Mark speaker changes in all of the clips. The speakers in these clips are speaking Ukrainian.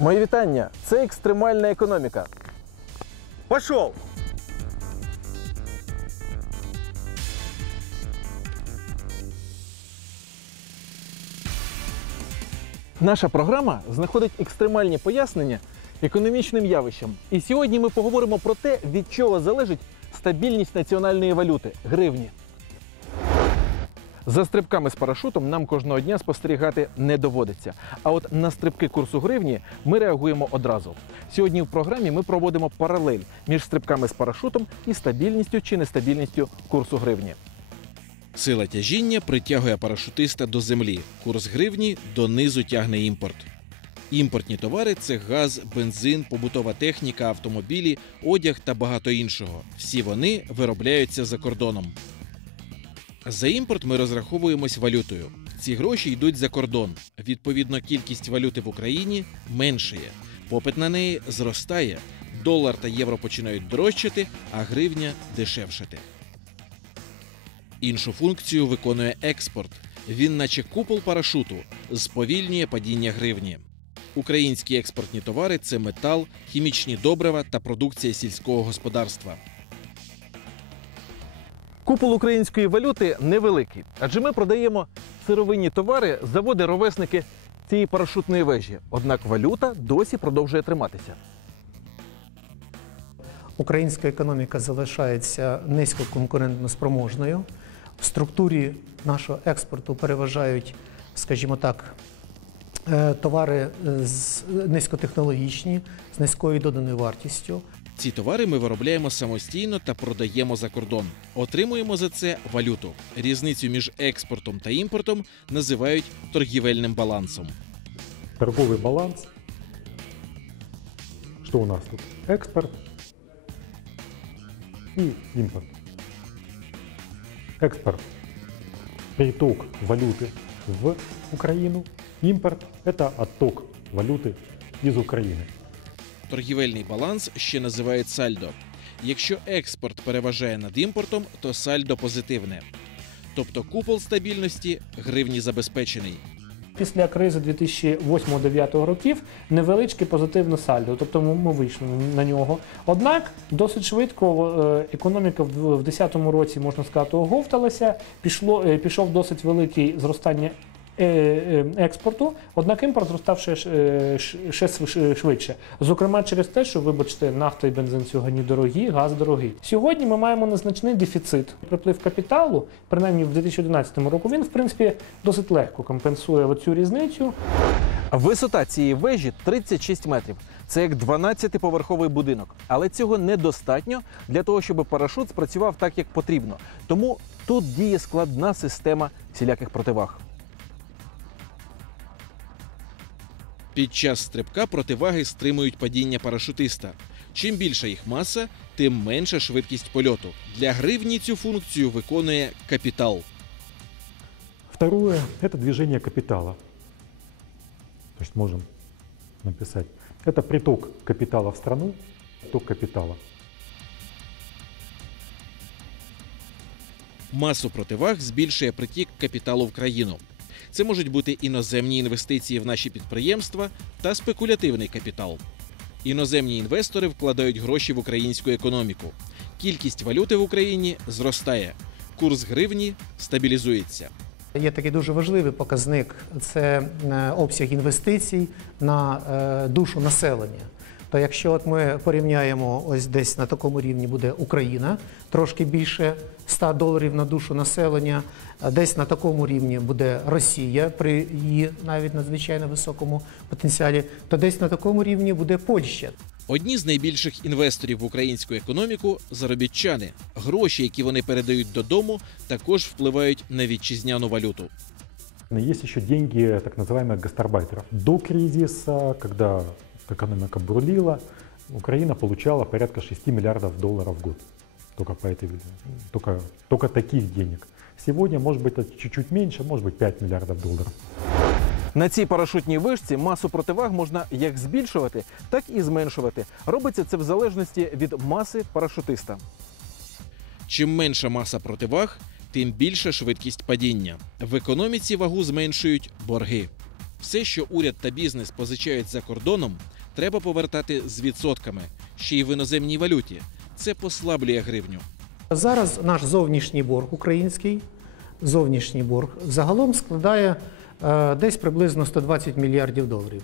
Speaker 1: Мої вітання! Це екстремальна економіка. Пошов! Наша програма знаходить екстремальні пояснення економічним явищам. І сьогодні ми поговоримо про те, від чого залежить стабільність національної валюти гривні. За стрибками з парашутом нам кожного дня спостерігати не доводиться. А от на стрибки курсу гривні ми реагуємо одразу. Сьогодні в програмі ми проводимо паралель між стрибками з парашутом і стабільністю чи нестабільністю курсу гривні.
Speaker 2: Сила тяжіння притягує парашутиста до землі. Курс гривні донизу тягне імпорт. Імпортні товари це газ, бензин, побутова техніка, автомобілі, одяг та багато іншого. Всі вони виробляються за кордоном. За імпорт ми розраховуємось валютою. Ці гроші йдуть за кордон. Відповідно, кількість валюти в Україні меншає. Попит на неї зростає. Долар та євро починають дорожчати, а гривня дешевшати. Іншу функцію виконує експорт. Він, наче купол парашуту, сповільнює падіння гривні. Українські експортні товари це метал, хімічні добрива та продукція сільського господарства.
Speaker 1: Купол української валюти невеликий, адже ми продаємо сировинні товари, заводи ровесники цієї парашутної вежі. Однак валюта досі продовжує триматися.
Speaker 3: Українська економіка залишається низькоконкурентно спроможною. В структурі нашого експорту переважають, скажімо так, е, товари низькотехнологічні, з низькою доданою вартістю.
Speaker 2: Ці товари ми виробляємо самостійно та продаємо за кордон. Отримуємо за це валюту. Різницю між експортом та імпортом називають торгівельним балансом.
Speaker 4: торговый баланс. Что у нас тут? Экспорт и импорт. Экспорт – приток валюты в Украину. Импорт – это отток валюты из Украины.
Speaker 2: Торгівельний баланс ще називають сальдо. Якщо експорт переважає над імпортом, то сальдо позитивне. Тобто купол стабільності гривні забезпечений.
Speaker 5: Після кризи 2008-2009 років невеличке позитивне сальдо, тобто ми вийшли на нього. Однак досить швидко е, економіка в 2010 році, можна сказати, оговталася, пішло, е, пішов досить великий зростання експорту, однак імпорт зростав ще, е, ще швидше. Зокрема, через те, що, вибачте, нафта і бензин сьогодні дорогі, газ дорогий. Сьогодні ми маємо незначний дефіцит. Приплив капіталу, принаймні в 2011 року, він в принципі досить легко компенсує оцю різницю.
Speaker 1: Висота цієї вежі 36 метрів. Це як 12-поверховий будинок. Але цього недостатньо для того, щоб парашут спрацював так, як потрібно. Тому тут діє складна система всіляких противаг.
Speaker 2: Під час стрибка противаги стримують падіння парашутиста. Чим більша їх маса, тим менша швидкість польоту. Для гривні цю функцію виконує капітал.
Speaker 4: Второе – это движение капитала. То есть можем написать. Это приток капитала в страну, приток капитала.
Speaker 2: Масу противаг збільшує притік капіталу в країну. Це можуть бути іноземні інвестиції в наші підприємства та спекулятивний капітал. Іноземні інвестори вкладають гроші в українську економіку. Кількість валюти в Україні зростає. Курс гривні стабілізується.
Speaker 3: Є такий дуже важливий показник це е, обсяг інвестицій на е, душу населення. То якщо от ми порівняємо ось десь на такому рівні буде Україна, трошки більше 100 доларів на душу населення, десь на такому рівні буде Росія при її навіть надзвичайно високому потенціалі, то десь на такому рівні буде Польща.
Speaker 2: Одні з найбільших інвесторів в українську економіку заробітчани. Гроші, які вони передають додому, також впливають на вітчизняну валюту.
Speaker 4: Есть еще деньги так называемых гастарбайтеров. До кризиса, когда экономика бурлила, Украина получала порядка 6 миллиардов долларов в год. Только, по этой, только, только таких денег. Сегодня, может быть, это чуть-чуть меньше, может быть, 5 миллиардов долларов.
Speaker 1: На цій парашутній вишці масу противаг можна як збільшувати, так і зменшувати. Робиться це в залежності від маси парашутиста.
Speaker 2: Чим менша маса противаг, тим більша швидкість падіння. В економіці вагу зменшують борги. Все, що уряд та бізнес позичають за кордоном, треба повертати з відсотками, ще й в іноземній валюті. Це послаблює гривню.
Speaker 3: Зараз наш зовнішній борг український, зовнішній борг загалом складає е, десь приблизно 120 мільярдів доларів.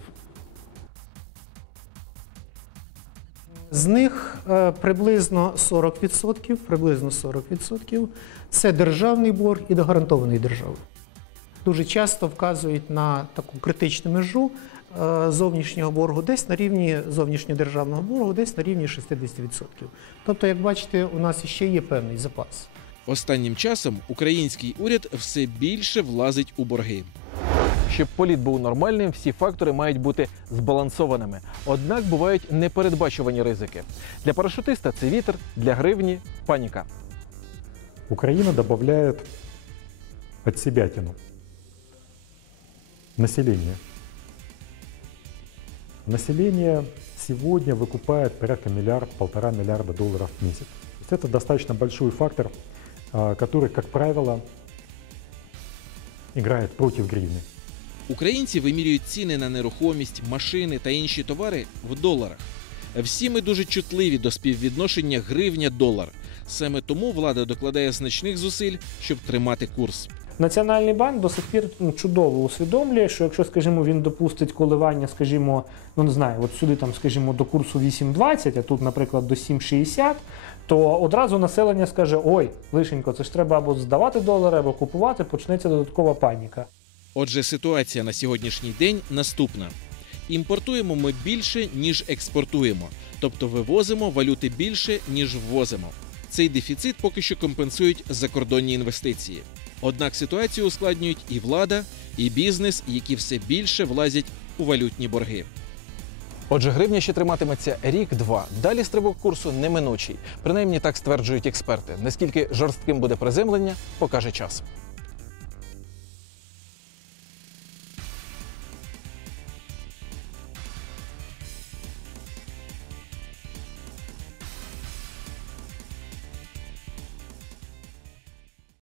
Speaker 3: З них е, приблизно 40%, приблизно 40% це державний борг і догарантований державою. Дуже часто вказують на таку критичну межу зовнішнього боргу, десь на рівні зовнішньодержавного боргу, десь на рівні 60%. Тобто, як бачите, у нас ще є певний запас.
Speaker 2: Останнім часом український уряд все більше влазить у борги.
Speaker 1: Щоб політ був нормальним, всі фактори мають бути збалансованими. Однак бувають непередбачувані ризики. Для парашутиста це вітер, для гривні паніка.
Speaker 4: Украина добавляет от себятину население. Население сегодня выкупает порядка миллиард-полтора миллиарда долларов в месяц. То есть это достаточно большой фактор, а, который, как правило, играет против гривны.
Speaker 2: Українці вимірюють ціни на нерухомість, машини та інші товари в доларах. Всі ми дуже чутливі до співвідношення гривня-долар. Саме тому влада докладає значних зусиль, щоб тримати курс.
Speaker 5: Національний банк до сих пір ну, чудово усвідомлює, що якщо, скажімо, він допустить коливання, скажімо, ну не знаю, от сюди там, скажімо, до курсу 8,20, а тут, наприклад, до 7,60, то одразу населення скаже: ой, лишенько, це ж треба або здавати долари, або купувати, почнеться додаткова паніка.
Speaker 2: Отже, ситуація на сьогоднішній день наступна: імпортуємо ми більше, ніж експортуємо, тобто вивозимо валюти більше, ніж ввозимо. Цей дефіцит поки що компенсують закордонні інвестиції. Однак ситуацію ускладнюють і влада, і бізнес, які все більше влазять у валютні борги.
Speaker 1: Отже, гривня ще триматиметься рік-два. Далі стрибок курсу неминучий. Принаймні так стверджують експерти. Наскільки жорстким буде приземлення, покаже час.